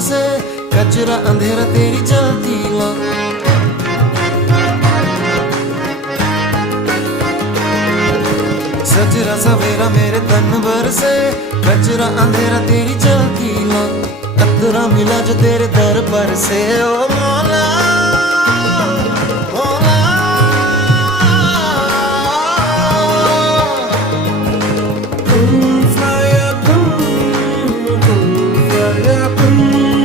से, कचरा अंधेरा तेरी जलती ला। सजरा सवेरा मेरे तन भर से, कचरा अंधेरा तेरी जलती ला। अतरा मिला जो तेरे दर पर से, ओ मौला